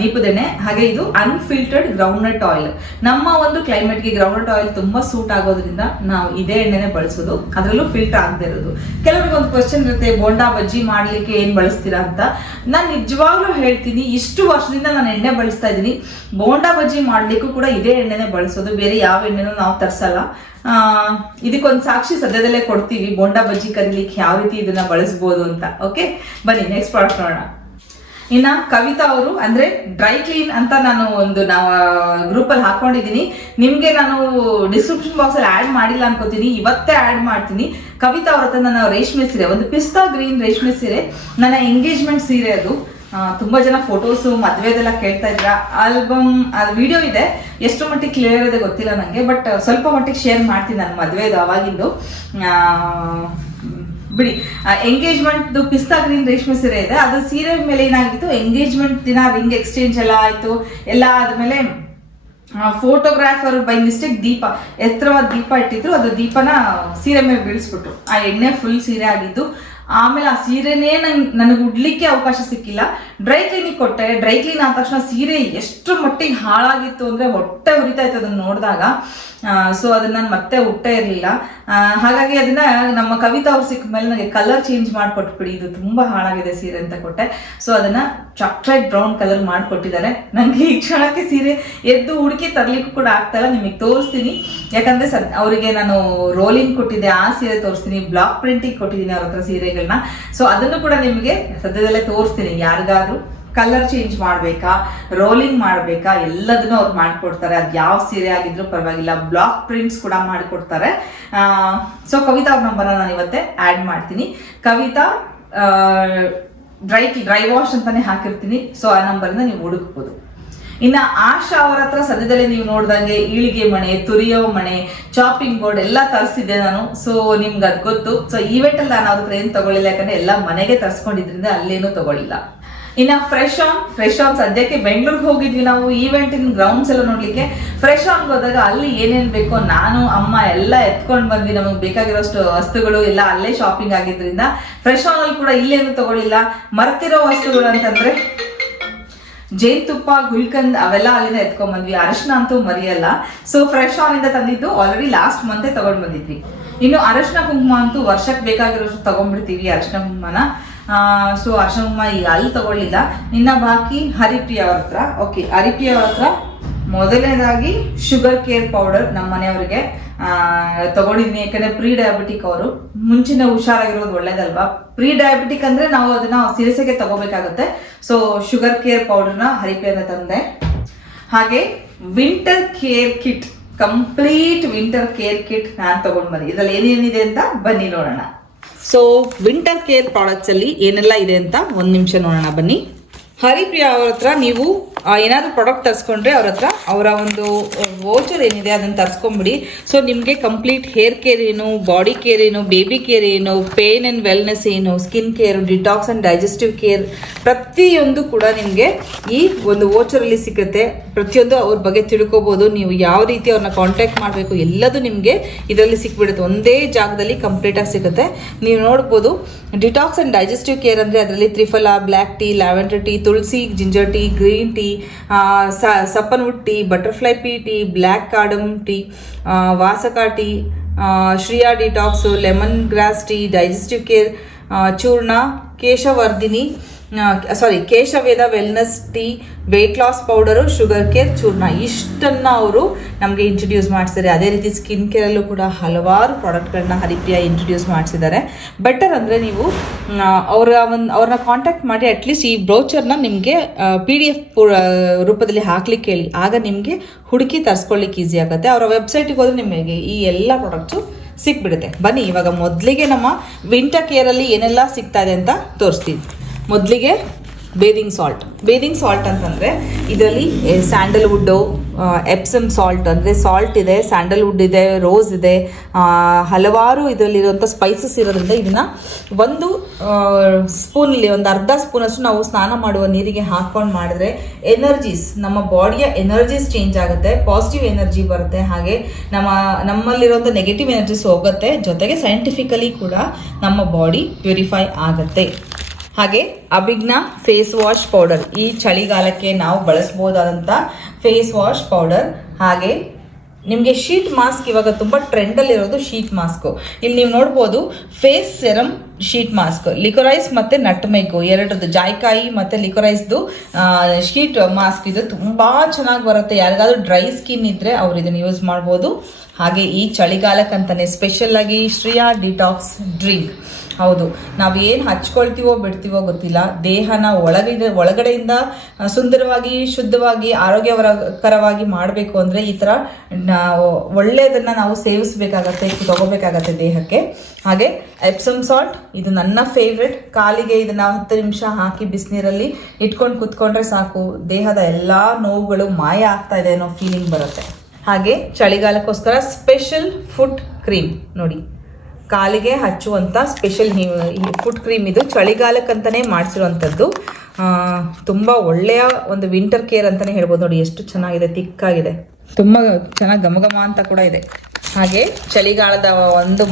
ದೀಪದ ಎಣ್ಣೆ. ಹಾಗೆ ಇದು ಅನ್ಫಿಲ್ಟರ್ಡ್ ಗ್ರೌಂಡ್ನಟ್ ಆಯಿಲ್. ನಮ್ಮ ಒಂದು ಕ್ಲೈಮೇಟ್ಗೆ ಗ್ರೌಂಡ್ನಟ್ ಆಯಿಲ್ ತುಂಬಾ ಸೂಟ್ ಆಗೋದ್ರಿಂದ ನಾವು ಇದೇ ಎಣ್ಣೆನೆ ಬಳಸೋದು, ಅದರಲ್ಲೂ ಫಿಲ್ಟರ್ ಆಗದೆ ಇರೋದು. ಕೆಲವರಿಗೆ ಒಂದು ಕ್ವಶನ್ ಇರುತ್ತೆ, ಬೋಂಡಾ ಬಜ್ಜಿ ಮಾಡ್ಲಿಕ್ಕೆ ಏನ್ ಬಳಸ್ತೀರಾ ಅಂತ. ನಾನು ನಿಜವಾಗ್ಲೂ ಹೇಳ್ತೀನಿ, ಇಷ್ಟು ವರ್ಷದಿಂದ ನಾನು ಎಣ್ಣೆ ಬಳಸ್ತಾ ಇದ್ದೀನಿ. ಬೋಂಡಾ ಬಜ್ಜಿ ಮಾಡ್ಲಿಕ್ಕೂ ಕೂಡ ಇದೇ ಎಣ್ಣೆನೆ ಬಳಸೋದು, ಬೇರೆ ಯಾವ ಎಣ್ಣೆನೂ ನಾವು ತರ್ಸಲ್ಲ. ಇದಕ್ಕೊಂದು ಸಾಕ್ಷಿ ಸದ್ಯದಲ್ಲೇ ಕೊಡ್ತೀವಿ, ಬೋಂಡಾ ಬಜ್ಜಿ ಕರಿಲಿಕ್ಕೆ ಯಾವ ರೀತಿ ಇದನ್ನ ಬಳಸ್ಬೋದು ಅಂತ. ಓಕೆ, ಬನ್ನಿ ನೆಕ್ಸ್ಟ್ ಪ್ರಾಡಕ್ಟ್ ನೋಡೋಣ. ಇನ್ನ ಕವಿತಾ ಅವರು ಅಂದ್ರೆ ಡ್ರೈ ಕ್ಲೀನ್ ಅಂತ ನಾನು ಒಂದು ಗ್ರೂಪ್ ಅಲ್ಲಿ ಹಾಕೊಂಡಿದ್ದೀನಿ. ನಿಮ್ಗೆ ನಾನು ಡಿಸ್ಕ್ರಿಪ್ಷನ್ ಬಾಕ್ಸ್ ಅಲ್ಲಿ ಆಡ್ ಮಾಡಿಲ್ಲ ಅನ್ಕೋತೀನಿ, ಇವತ್ತೇ ಆಡ್ ಮಾಡ್ತೀನಿ. ಕವಿತಾ ಅವ್ರ ಹತ್ರ ನನ್ನ ರೇಷ್ಮೆ ಸೀರೆ, ಒಂದು ಪಿಸ್ತಾ ಗ್ರೀನ್ ರೇಷ್ಮೆ ಸೀರೆ, ನನ್ನ ಎಂಗೇಜ್ಮೆಂಟ್ ಸೀರೆ ಅದು. ತುಂಬಾ ಜನ ಫೋಟೋಸು ಮದ್ವೆದೆಲ್ಲ ಕೇಳ್ತಾ ಇದ್ರ. ಆಲ್ಬಮ್ ವಿಡಿಯೋ ಇದೆ, ಎಷ್ಟು ಮಟ್ಟಿಗೆ ಕ್ಲಿಯರ್ ಇದೆ ಗೊತ್ತಿಲ್ಲ ನನಗೆ, ಬಟ್ ಸ್ವಲ್ಪ ಮಟ್ಟಿಗೆ ಶೇರ್ ಮಾಡ್ತೀನಿ ನಾನು ಮದ್ವೆದು ಅವಾಗಿಂದು. ಬಿಡಿ, ಎಂಗೇಜ್ಮೆಂಟ್ ಪಿಸ್ತಾ ಗ್ರೀನ್ ರೇಷ್ಮೆ ಸೀರೆ ಇದೆ. ಅದು ಸೀರೆ ಮೇಲೆ ಏನಾಗಿತ್ತು, ಎಂಗೇಜ್ಮೆಂಟ್ ದಿನ ರಿಂಗ್ ಎಕ್ಸ್ಚೇಂಜ್ ಎಲ್ಲ ಆಯ್ತು. ಎಲ್ಲ ಆದ್ಮೇಲೆ ಫೋಟೋಗ್ರಾಫರ್ ಬೈ ಮಿಸ್ಟೇಕ್ ಎತ್ತರವಾದ ದೀಪ ಇಟ್ಟಿದ್ರು, ಅದು ದೀಪನ ಸೀರೆ ಮೇಲೆ ಬೀಳಿಸ್ಬಿಟ್ರು. ಆ ಎಣ್ಣೆ ಫುಲ್ ಸೀರೆ ಆಗಿದ್ದು. ಆಮೇಲೆ ಆ ಸೀರೆನೇ ನನಗೆ ಉಡ್ಲಿಕ್ಕೆ ಅವಕಾಶ ಸಿಕ್ಕಿಲ್ಲ. ಡ್ರೈ ಕ್ಲೀನಿಗೆ ಕೊಟ್ಟೆ. ಡ್ರೈ ಕ್ಲೀನ್ ಆದ ತಕ್ಷಣ ಸೀರೆ ಎಷ್ಟು ಮಟ್ಟಿಗೆ ಹಾಳಾಗಿತ್ತು ಅಂದ್ರೆ ಹೊಟ್ಟೆ ಉರಿತಾ ಇತ್ತು ಅದನ್ನ ನೋಡಿದಾಗ. ಸೊ ಅದನ್ನ ನಾನು ಮತ್ತೆ ಉಟ್ಟೇ ಇರಲಿಲ್ಲ. ಹಾಗಾಗಿ ಅದನ್ನ ನಮ್ಮ ಕವಿತಾ ಅವ್ರು ಸಿಕ್ಕ ಮೇಲೆ ನನಗೆ ಕಲರ್ ಚೇಂಜ್ ಮಾಡಿಕೊಟ್ಬಿಡಿ, ಇದು ತುಂಬಾ ಹಾಳಾಗಿದೆ ಸೀರೆ ಅಂತ ಕೊಟ್ಟೆ. ಸೊ ಅದನ್ನ ಚಾಕ್ಲೇಟ್ ಬ್ರೌನ್ ಕಲರ್ ಮಾಡಿಕೊಟ್ಟಿದ್ದಾರೆ. ನನಗೆ ಈ ಕ್ಷಣಕ್ಕೆ ಸೀರೆ ಎದ್ದು ಹುಡುಕಿ ತರ್ಲಿಕ್ಕೂ ಕೂಡ ಆಗ್ತಾ ಇಲ್ಲ. ನಿಮಗೆ ತೋರಿಸ್ತೀನಿ, ಯಾಕಂದ್ರೆ ಅವರಿಗೆ ನಾನು ರೋಲಿಂಗ್ ಕೊಟ್ಟಿದ್ದೆ, ಆ ಸೀರೆ ತೋರಿಸ್ತೀನಿ. ಬ್ಲಾಕ್ ಪ್ರಿಂಟಿಂಗ್ ಕೊಟ್ಟಿದ್ದೀನಿ ಅವ್ರ ಹತ್ರ ಸೀರೆಗಳನ್ನ. ಸೊ ಅದನ್ನು ಕೂಡ ನಿಮಗೆ ಸದ್ಯದಲ್ಲೇ ತೋರಿಸ್ತೀನಿ. ಯಾರಿಗಾದ್ರೂ ಕಲರ್ ಚೇಂಜ್ ಮಾಡಬೇಕಾ, ರೋಲಿಂಗ್ ಮಾಡಬೇಕಾ, ಎಲ್ಲದನ್ನು ಅವ್ರು ಮಾಡಿಕೊಡ್ತಾರೆ. ಅದು ಯಾವ ಸೀರೆ ಆಗಿದ್ರು ಪರವಾಗಿಲ್ಲ. ಬ್ಲಾಕ್ ಪ್ರಿಂಟ್ಸ್ ಕೂಡ ಮಾಡಿಕೊಡ್ತಾರೆ. ಸೊ ಕವಿತಾ ಅವ್ರ ನಂಬರ್ನ ನಾನು ಇವತ್ತೇ ಆ್ಯಡ್ ಮಾಡ್ತೀನಿ. ಕವಿತಾ ಡ್ರೈ ವಾಶ್ ಅಂತಾನೆ ಹಾಕಿರ್ತೀನಿ. ಸೊ ಆ ನಂಬರಿಂದ ನೀವು ಹುಡುಕ್ಬೋದು. ಇನ್ನು ಆಶಾ ಅವರ ಹತ್ರ ಸದ್ಯದಲ್ಲೇ ನೀವು ನೋಡ್ದಂಗೆ ಈಳಿಗೆ ಮಣೆ, ತುರಿಯೋ ಮಣೆ, ಚಾಪಿಂಗ್ ಬೋರ್ಡ್ ಎಲ್ಲ ತರಿಸಿದ್ದೆ ನಾನು. ಸೊ ನಿಮ್ಗೆ ಅದು ಗೊತ್ತು. ಸೊ ಈವೆಂಟ್ ಅಲ್ಲಿ ನಾನು ಅವ್ರ ಹತ್ರ ಏನು ತಗೊಳ್ಳಿಲ್ಲ, ಯಾಕಂದ್ರೆ ಎಲ್ಲ ಮನೆಗೆ ತರಿಸ್ಕೊಂಡಿದ್ರಿಂದ ಅಲ್ಲೇನು ತಗೊಳ್ಳಿಲ್ಲ. ಇನ್ನ ಫ್ರೆಶ್ ಆನ್ ಸದ್ಯಕ್ಕೆ ಬೆಂಗಳೂರಿಗೆ ಹೋಗಿದ್ವಿ ನಾವು ಈವೆಂಟಿನ ಗ್ರೌಂಡ್ಸ್ ಎಲ್ಲ ನೋಡ್ಲಿಕ್ಕೆ. ಫ್ರೆಶ್ ಆನ್ ಹೋದಾಗ ಅಲ್ಲಿ ಏನೇನ್ ಬೇಕೋ ನಾನು ಅಮ್ಮ ಎಲ್ಲ ಎತ್ಕೊಂಡು ಬಂದ್ವಿ. ನಮಗೆ ಬೇಕಾಗಿರೋಷ್ಟು ವಸ್ತುಗಳು ಎಲ್ಲ ಅಲ್ಲೇ ಶಾಪಿಂಗ್ ಆಗಿದ್ರಿಂದ ಫ್ರೆಶ್ ಆನ್ ಅಲ್ಲಿ ಕೂಡ ಇಲ್ಲೇನು ತಗೊಳ್ಳಿಲ್ಲ. ಮರ್ತಿರೋ ವಸ್ತುಗಳು ಅಂತಂದ್ರೆ ಜೇನುತುಪ್ಪ, ಗುಲ್ಕಂದ್ ಅವೆಲ್ಲ ಅಲ್ಲಿಂದ ಎತ್ಕೊಂಡ್ ಬಂದ್ವಿ. ಅರಿಶಿನ ಅಂತೂ ಮರಿಯಲ್ಲ. ಸೊ ಫ್ರೆಶ್ ಆನ್ ಇಂದ ತಂದಿದ್ದು ಆಲ್ರೆಡಿ ಲಾಸ್ಟ್ ಮಂತೆ ತಗೊಂಡ್ ಬಂದಿದ್ವಿ. ಇನ್ನು ಅರಿಶಿನ ಕುಂಕುಮ ಅಂತೂ ವರ್ಷಕ್ಕೆ ಬೇಕಾಗಿರೋಷ್ಟು ತಗೊಂಡ್ಬಿಡ್ತೀವಿ ಅರಿಶಿನ ಕುಂಕುಮನ. ಸೊ ಅರಿಶಿನ ಕುಂಕುಮ ಈಗ ಅಲ್ಲಿ ತಗೊಳ್ಳಿಲ್ಲ. ಇನ್ನ ಬಾಕಿ ಹರಿಪ್ರಿಯ ಅವ್ರ ಹತ್ರ. ಓಕೆ, ಹರಿಪ್ರಿಯ ಅವ್ರ ಹತ್ರ ಮೊದಲನೇದಾಗಿ ಶುಗರ್ ಕೇರ್ ಪೌಡರ್ ನಮ್ಮ ಮನೆಯವ್ರಿಗೆ ತಗೊಂಡಿದ್ದೀನಿ. ಯಾಕಂದ್ರೆ ಪ್ರೀ ಡಯಾಬಿಟಿಕ್ ಅವರು. ಮುಂಚಿನ ಹುಷಾರಾಗಿರೋದು ಒಳ್ಳೇದಲ್ವಾ. ಪ್ರೀ ಡಯಾಬಿಟಿಕ್ ಅಂದ್ರೆ ನಾವು ಅದನ್ನ ಸಿರಿಸೆಗೆ ತಗೋಬೇಕಾಗುತ್ತೆ. ಸೊ ಶುಗರ್ ಕೇರ್ ಪೌಡರ್ನ ಹರಿಪ್ರಿಯನ ತಂದೆ. ಹಾಗೆ winter care kit, complete winter care kit ನಾನು ತಗೊಂಡ್ ಬಂದೆ. ಇದ್ರಲ್ಲಿ ಏನೇನಿದೆ ಅಂತ ಬನ್ನಿ ನೋಡೋಣ. ಸೊ ವಿಂಟರ್ ಕೇರ್ ಪ್ರಾಡಕ್ಟ್ಸ್ ಅಲ್ಲಿ ಏನೆಲ್ಲ ಇದೆ ಅಂತ ಒಂದ್ ನಿಮಿಷ ನೋಡೋಣ ಬನ್ನಿ. ಹರಿಪ್ರಿಯಾ ಅವ್ರ ಹತ್ರ ನೀವು ಏನಾದರೂ ಪ್ರಾಡಕ್ಟ್ ತರಿಸ್ಕೊಂಡ್ರೆ ಅವ್ರ ಹತ್ರ ಅವರ ಒಂದು ವೋಚರ್ ಏನಿದೆ ಅದನ್ನು ತರಿಸ್ಕೊಂಬಿಡಿ. ಸೊ ನಿಮಗೆ ಕಂಪ್ಲೀಟ್ ಹೇರ್ ಕೇರ್ ಏನು, ಬಾಡಿ ಕೇರ್ ಏನು, ಬೇಬಿ ಕೇರ್ ಏನು, ಪೇನ್ ಆ್ಯಂಡ್ ವೆಲ್ನೆಸ್ ಏನು, skin care, detox and digestive care, ಪ್ರತಿಯೊಂದು ಕೂಡ ನಿಮಗೆ ಈ ಒಂದು ವೋಚರಲ್ಲಿ ಸಿಗುತ್ತೆ. ಪ್ರತಿಯೊಂದು ಅವ್ರ ಬಗ್ಗೆ ತಿಳ್ಕೊಬೋದು. ನೀವು ಯಾವ ರೀತಿ ಅವ್ರನ್ನ ಕಾಂಟ್ಯಾಕ್ಟ್ ಮಾಡಬೇಕು ಎಲ್ಲದು ನಿಮಗೆ ಇದರಲ್ಲಿ ಸಿಕ್ಬಿಡುತ್ತೆ. ಒಂದೇ ಜಾಗದಲ್ಲಿ ಕಂಪ್ಲೀಟಾಗಿ ಸಿಗುತ್ತೆ. ನೀವು ನೋಡ್ಬೋದು ಡಿಟಾಕ್ಸ್ ಆ್ಯಂಡ್ ಡೈಜೆಸ್ಟಿವ್ ಕೇರ್ ಅಂದರೆ ಅದರಲ್ಲಿ triphala, black tea, lavender tea, tulsi, ginger tea, green tea, sappanwood tea, butterfly pea tea, black cardamom tea, vasaka tea, Shriya detox, lemon grass tea, digestive care churna, Keshavardhini Keshaveda wellness tea, weight loss powder, sugar care churna, ಇಷ್ಟನ್ನು ಅವರು ನಮಗೆ introduce ಮಾಡಿಸಿದ್ದಾರೆ. ಅದೇ ರೀತಿ skin ಕೇರಲ್ಲೂ ಕೂಡ ಹಲವಾರು ಪ್ರಾಡಕ್ಟ್ಗಳನ್ನ Haripriya introduce ಮಾಡಿಸಿದ್ದಾರೆ. Better ಅಂದರೆ ನೀವು ಅವ್ರನ್ನ ಕಾಂಟ್ಯಾಕ್ಟ್ ಮಾಡಿ ಅಟ್ಲೀಸ್ಟ್ ಈ ಬ್ರೌಚರ್ನ ನಿಮಗೆ PDF ರೂಪದಲ್ಲಿ ಹಾಕ್ಲಿಕ್ಕೆ ಹೇಳಿ. ಆಗ ನಿಮಗೆ ಹುಡುಕಿ ತರಿಸ್ಕೊಳ್ಳಿಕ್ಕೆ ಈಸಿ ಆಗುತ್ತೆ. ಅವರ ವೆಬ್ಸೈಟಿಗೆ ಹೋದರೆ ನಿಮಗೆ ಈ ಎಲ್ಲ ಪ್ರಾಡಕ್ಟ್ಸು ಸಿಕ್ಬಿಡುತ್ತೆ. ಬನ್ನಿ ಇವಾಗ ಮೊದಲಿಗೆ ನಮ್ಮ ವಿಂಟರ್ ಕೇರಲ್ಲಿ ಏನೆಲ್ಲ ಸಿಗ್ತಾ ಇದೆ ಅಂತ ತೋರಿಸ್ತೀವಿ. ಮೊದಲಿಗೆ ಬೇದಿಂಗ್ ಸಾಲ್ಟ್ ಅಂತಂದರೆ ಇದರಲ್ಲಿ ಸ್ಯಾಂಡಲ್ವುಡ್ಡು, ಎಪ್ಸಮ್ ಸಾಲ್ಟ್ ಅಂದರೆ ಸಾಲ್ಟ್ ಇದೆ, ಸ್ಯಾಂಡಲ್ವುಡ್ ಇದೆ, ರೋಸ್ ಇದೆ, ಹಲವಾರು ಇದರಲ್ಲಿರುವಂಥ ಸ್ಪೈಸಸ್ ಇರೋದ್ರಿಂದ ಇದನ್ನು ಒಂದು ಸ್ಪೂನಲ್ಲಿ ಒಂದು ಅರ್ಧ ಸ್ಪೂನಷ್ಟು ನಾವು ಸ್ನಾನ ಮಾಡುವ ನೀರಿಗೆ ಹಾಕ್ಕೊಂಡು ಮಾಡಿದ್ರೆ ನಮ್ಮ ಬಾಡಿಯ ಎನರ್ಜೀಸ್ ಚೇಂಜ್ ಆಗುತ್ತೆ, ಪಾಸಿಟಿವ್ ಎನರ್ಜಿ ಬರುತ್ತೆ, ಹಾಗೆ ನಮ್ಮಲ್ಲಿರುವಂಥ ನೆಗೆಟಿವ್ ಎನರ್ಜೀಸ್ ಹೋಗುತ್ತೆ, ಜೊತೆಗೆ ಸೈಂಟಿಫಿಕಲಿ ಕೂಡ ನಮ್ಮ ಬಾಡಿ ಪ್ಯೂರಿಫೈ ಆಗುತ್ತೆ. ಹಾಗೆ ಅಬಿಗ್ನಾ ಫೇಸ್ ವಾಶ್ ಪೌಡರ್, ಈ ಚಳಿಗಾಲಕ್ಕೆ ನಾವು ಬಳಸ್ಬೋದಾದಂಥ ಫೇಸ್ ವಾಶ್ ಪೌಡರ್. ಹಾಗೆ ನಿಮಗೆ ಶೀಟ್ ಮಾಸ್ಕ್, ಇವಾಗ ತುಂಬ ಟ್ರೆಂಡಲ್ಲಿರೋದು ಶೀಟ್ ಮಾಸ್ಕು. ಇಲ್ಲಿ ನೀವು ನೋಡ್ಬೋದು ಫೇಸ್ ಸೆರಮ್ ಶೀಟ್ ಮಾಸ್ಕ್, ಲಿಕೊರೈಸ್ ಮತ್ತು ನಟ್ಮೆಗ್ಗು ಎರಡರದ್ದು, ಜಾಯ್ಕಾಯಿ ಮತ್ತು ಲಿಕೊರೈಸ್ದು ಶೀಟ್ ಮಾಸ್ಕ್. ಇದು ತುಂಬ ಚೆನ್ನಾಗಿ ಬರುತ್ತೆ. ಯಾರಿಗಾದ್ರೂ ಡ್ರೈ ಸ್ಕಿನ್ ಇದ್ದರೆ ಅವ್ರು ಇದನ್ನು ಯೂಸ್ ಮಾಡ್ಬೋದು. ಹಾಗೆ ಈ ಚಳಿಗಾಲಕ್ಕಂತಾನೆ ಸ್ಪೆಷಲ್ಲಾಗಿ ಶ್ರೇಯಾ ಡಿಟಾಕ್ಸ್ ಡ್ರಿಂಕ್. ಹೌದು, ನಾವು ಏನು ಹಚ್ಕೊಳ್ತೀವೋ ಬಿಡ್ತೀವೋ ಗೊತ್ತಿಲ್ಲ, ದೇಹನ ಒಳಗಡೆಯಿಂದ ಸುಂದರವಾಗಿ, ಶುದ್ಧವಾಗಿ, ಆರೋಗ್ಯಕರವಾಗಿ ಮಾಡಬೇಕು ಅಂದರೆ ಈ ಥರ ಒಳ್ಳೆಯದನ್ನು ನಾವು ಸೇವಿಸಬೇಕಾಗತ್ತೆ, ತಗೋಬೇಕಾಗತ್ತೆ ದೇಹಕ್ಕೆ. ಹಾಗೆ ಎಪ್ಸಮ್ ಸಾಲ್ಟ್, ಇದು ನನ್ನ ಫೇವ್ರೆಟ್. ಕಾಲಿಗೆ ಇದನ್ನು 10 ನಿಮಿಷ ಹಾಕಿ ಬಿಸಿನೀರಲ್ಲಿ ಇಟ್ಕೊಂಡು ಕುತ್ಕೊಂಡ್ರೆ ಸಾಕು, ದೇಹದ ಎಲ್ಲ ನೋವುಗಳು ಮಾಯ ಆಗ್ತಾ ಇದೆ ಅನ್ನೋ ಫೀಲಿಂಗ್ ಬರುತ್ತೆ. ಹಾಗೆ ಚಳಿಗಾಲಕ್ಕೋಸ್ಕರ ಸ್ಪೆಷಲ್ ಫುಟ್ ಕ್ರೀಮ್ ನೋಡಿ, ಕಾಲಿಗೆ ಹಚ್ಚುವಂಥ ಸ್ಪೆಷಲ್ ಫುಟ್ ಕ್ರೀಮ್. ಇದು ಚಳಿಗಾಲಕ್ಕಂತಲೇ ಮಾಡಿಸಿರುವಂಥದ್ದು. ತುಂಬ ಒಳ್ಳೆಯ ಒಂದು ವಿಂಟರ್ ಕೇರ್ ಅಂತಲೇ ಹೇಳ್ಬೋದು. ನೋಡಿ ಎಷ್ಟು ಚೆನ್ನಾಗಿದೆ, ತಿಕ್ಕಾಗಿದೆ, ತುಂಬ ಚೆನ್ನಾಗಿ ಘಮಘಮ ಅಂತ ಕೂಡ ಇದೆ. ಹಾಗೆ ಚಳಿಗಾಲದ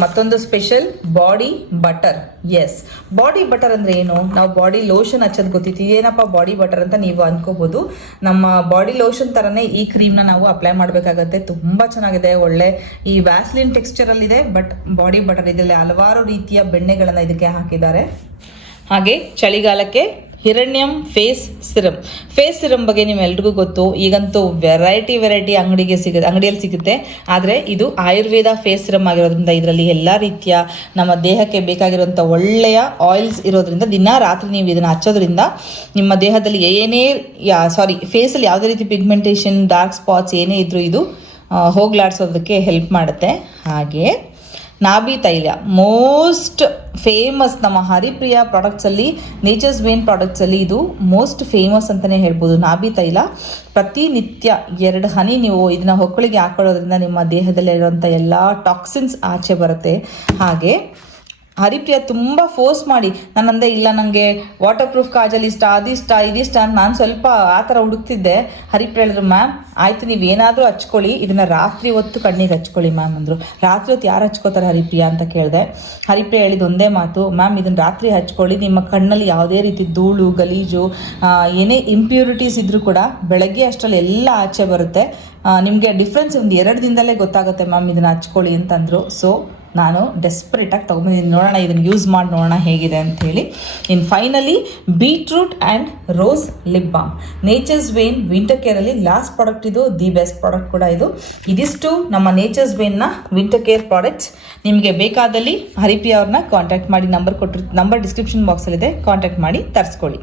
ಮತ್ತೊಂದು special body butter. Yes, body butter ಅಂದರೆ ಏನು? ನಾವು ಬಾಡಿ ಲೋಷನ್ ಹಚ್ಚೋದು ಗೊತ್ತಿತ್ತು, ಏನಪ್ಪ ಬಾಡಿ ಬಟರ್ ಅಂತ ನೀವು ಅನ್ಕೋಬೋದು. ನಮ್ಮ ಬಾಡಿ ಲೋಷನ್ ಥರನೇ ಈ ಕ್ರೀಮ್ನ ನಾವು ಅಪ್ಲೈ ಮಾಡಬೇಕಾಗತ್ತೆ. ತುಂಬ ಚೆನ್ನಾಗಿದೆ, ಒಳ್ಳೆ ಈ ವ್ಯಾಸ್ಲಿನ್ ಟೆಕ್ಸ್ಚರಲ್ಲಿದೆ, ಬಟ್ ಬಾಡಿ ಬಟರ್ ಇದರಲ್ಲಿ ಹಲವಾರು ರೀತಿಯ ಬೆಣ್ಣೆಗಳನ್ನು ಇದಕ್ಕೆ ಹಾಕಿದ್ದಾರೆ. ಹಾಗೆ ಚಳಿಗಾಲಕ್ಕೆ ಹಿರಣ್ಯಂ ಫೇಸ್ ಸಿರಮ್ ಬಗ್ಗೆ ನಿಮ್ಮೆಲ್ರಿಗೂ ಗೊತ್ತು. ಈಗಂತೂ ವೆರೈಟಿ ಅಂಗಡಿಯಲ್ಲಿ ಸಿಗುತ್ತೆ. ಆದರೆ ಇದು ಆಯುರ್ವೇದ ಫೇಸ್ ಸಿರಮ್ ಆಗಿರೋದ್ರಿಂದ ಇದರಲ್ಲಿ ಎಲ್ಲ ರೀತಿಯ ನಮ್ಮ ದೇಹಕ್ಕೆ ಬೇಕಾಗಿರುವಂಥ ಒಳ್ಳೆಯ ಆಯಿಲ್ಸ್ ಇರೋದ್ರಿಂದ ರಾತ್ರಿ ನೀವು ಇದನ್ನು ಹಚ್ಚೋದ್ರಿಂದ ನಿಮ್ಮ ದೇಹದಲ್ಲಿ ಫೇಸಲ್ಲಿ ಯಾವುದೇ ರೀತಿ ಪಿಗ್ಮೆಂಟೇಷನ್, ಡಾರ್ಕ್ ಸ್ಪಾಟ್ಸ್ ಏನೇ ಇದ್ರೂ ಇದು ಹೋಗ್ಲಾಡ್ಸೋದಕ್ಕೆ ಹೆಲ್ಪ್ ಮಾಡುತ್ತೆ. ಹಾಗೆ ನಾಭಿ ತೈಲ, ಮೋಸ್ಟ್ ಫೇಮಸ್ ನಮ್ಮ ಹರಿಪ್ರಿಯಾ ಪ್ರಾಡಕ್ಟ್ಸಲ್ಲಿ, ನೇಚರ್ಸ್ ವೇನ್ ಪ್ರಾಡಕ್ಟ್ಸಲ್ಲಿ ಇದು ಮೋಸ್ಟ್ ಫೇಮಸ್ ಅಂತಲೇ ಹೇಳ್ಬೋದು. ನಾಭಿ ತೈಲ ಪ್ರತಿನಿತ್ಯ 2 ಹನಿ ನೀವು ಇದನ್ನು ಹೊಕ್ಕಳಿಗೆ ಹಾಕೊಳ್ಳೋದ್ರಿಂದ ನಿಮ್ಮ ದೇಹದಲ್ಲಿರುವಂಥ ಎಲ್ಲ ಟಾಕ್ಸಿನ್ಸ್ ಆಚೆ ಬರುತ್ತೆ. ಹಾಗೆ ಹರಿಪ್ರಿಯಾ ತುಂಬ ಫೋರ್ಸ್ ಮಾಡಿ ನಾನಂದೆ, ಇಲ್ಲ ನನಗೆ ವಾಟರ್ ಪ್ರೂಫ್ ಕಾಜಲ್ ಇಷ್ಟ, ಇದಿಷ್ಟ ಅಂತ ನಾನು ಸ್ವಲ್ಪ ಆ ಥರ ಹುಡುಕ್ತಿದ್ದೆ. ಹರಿಪ್ರಿಯಾ ಹೇಳಿದ್ರು, ಮ್ಯಾಮ್ ಆಯಿತು ನೀವು ಏನಾದರೂ ಹಚ್ಕೊಳ್ಳಿ, ಇದನ್ನು ರಾತ್ರಿ ಹೊತ್ತು ಕಣ್ಣಿಗೆ ಹಚ್ಕೊಳ್ಳಿ ಮ್ಯಾಮ್ ಅಂದರು. ರಾತ್ರಿ ಹೊತ್ತು ಯಾರು ಹಚ್ಕೋತಾರೆ ಹರಿಪ್ರಿಯಾ ಅಂತ ಕೇಳಿದೆ. ಹರಿಪ್ರಿಯಾ ಹೇಳಿದ ಒಂದೇ ಮಾತು, ಮ್ಯಾಮ್ ಇದನ್ನು ರಾತ್ರಿ ಹಚ್ಕೊಳ್ಳಿ, ನಿಮ್ಮ ಕಣ್ಣಲ್ಲಿ ಯಾವುದೇ ರೀತಿ ಧೂಳು, ಗಲೀಜು, ಏನೇ ಇಂಪ್ಯೂರಿಟೀಸ್ ಇದ್ದರೂ ಕೂಡ ಬೆಳಗ್ಗೆ ಅಷ್ಟರಲ್ಲಿ ಎಲ್ಲ ಆಚೆ ಬರುತ್ತೆ, ನಿಮಗೆ ಡಿಫ್ರೆನ್ಸ್ ಒಂದು 2 ದಿನದಲ್ಲೇ ಗೊತ್ತಾಗುತ್ತೆ ಮ್ಯಾಮ್, ಇದನ್ನು ಹಚ್ಕೊಳ್ಳಿ ಅಂತಂದರು. ಸೊ ನಾನು ಡೆಸ್ಪರೇಟಾಗಿ ತೊಗೊಂಡಿದ್ದೀನಿ, ನೋಡೋಣ ಇದನ್ನು ಯೂಸ್ ಮಾಡಿ ನೋಡೋಣ ಹೇಗಿದೆ ಅಂಥೇಳಿ. Finally beetroot and rose lip balm, Nature's Vane winter ಕೇರಲ್ಲಿ ಲಾಸ್ಟ್ ಪ್ರಾಡಕ್ಟ್, ಇದು ದಿ ಬೆಸ್ಟ್ ಪ್ರಾಡಕ್ಟ್ ಕೂಡ. ಇದಿಷ್ಟು ನಮ್ಮ ನೇಚರ್ಸ್ ವೇನ್ನ ವಿಂಟರ್ ಕೇರ್ ಪ್ರಾಡಕ್ಟ್ಸ್. ನಿಮಗೆ ಬೇಕಾದಲ್ಲಿ ಹರಿಪ್ರಿಯಾ ಅವ್ರನ್ನ ಕಾಂಟ್ಯಾಕ್ಟ್ ಮಾಡಿ, ನಂಬರ್ ಡಿಸ್ಕ್ರಿಪ್ಷನ್ ಬಾಕ್ಸಲ್ಲಿದೆ, ಕಾಂಟ್ಯಾಕ್ಟ್ ಮಾಡಿ ತರಿಸ್ಕೊಳ್ಳಿ.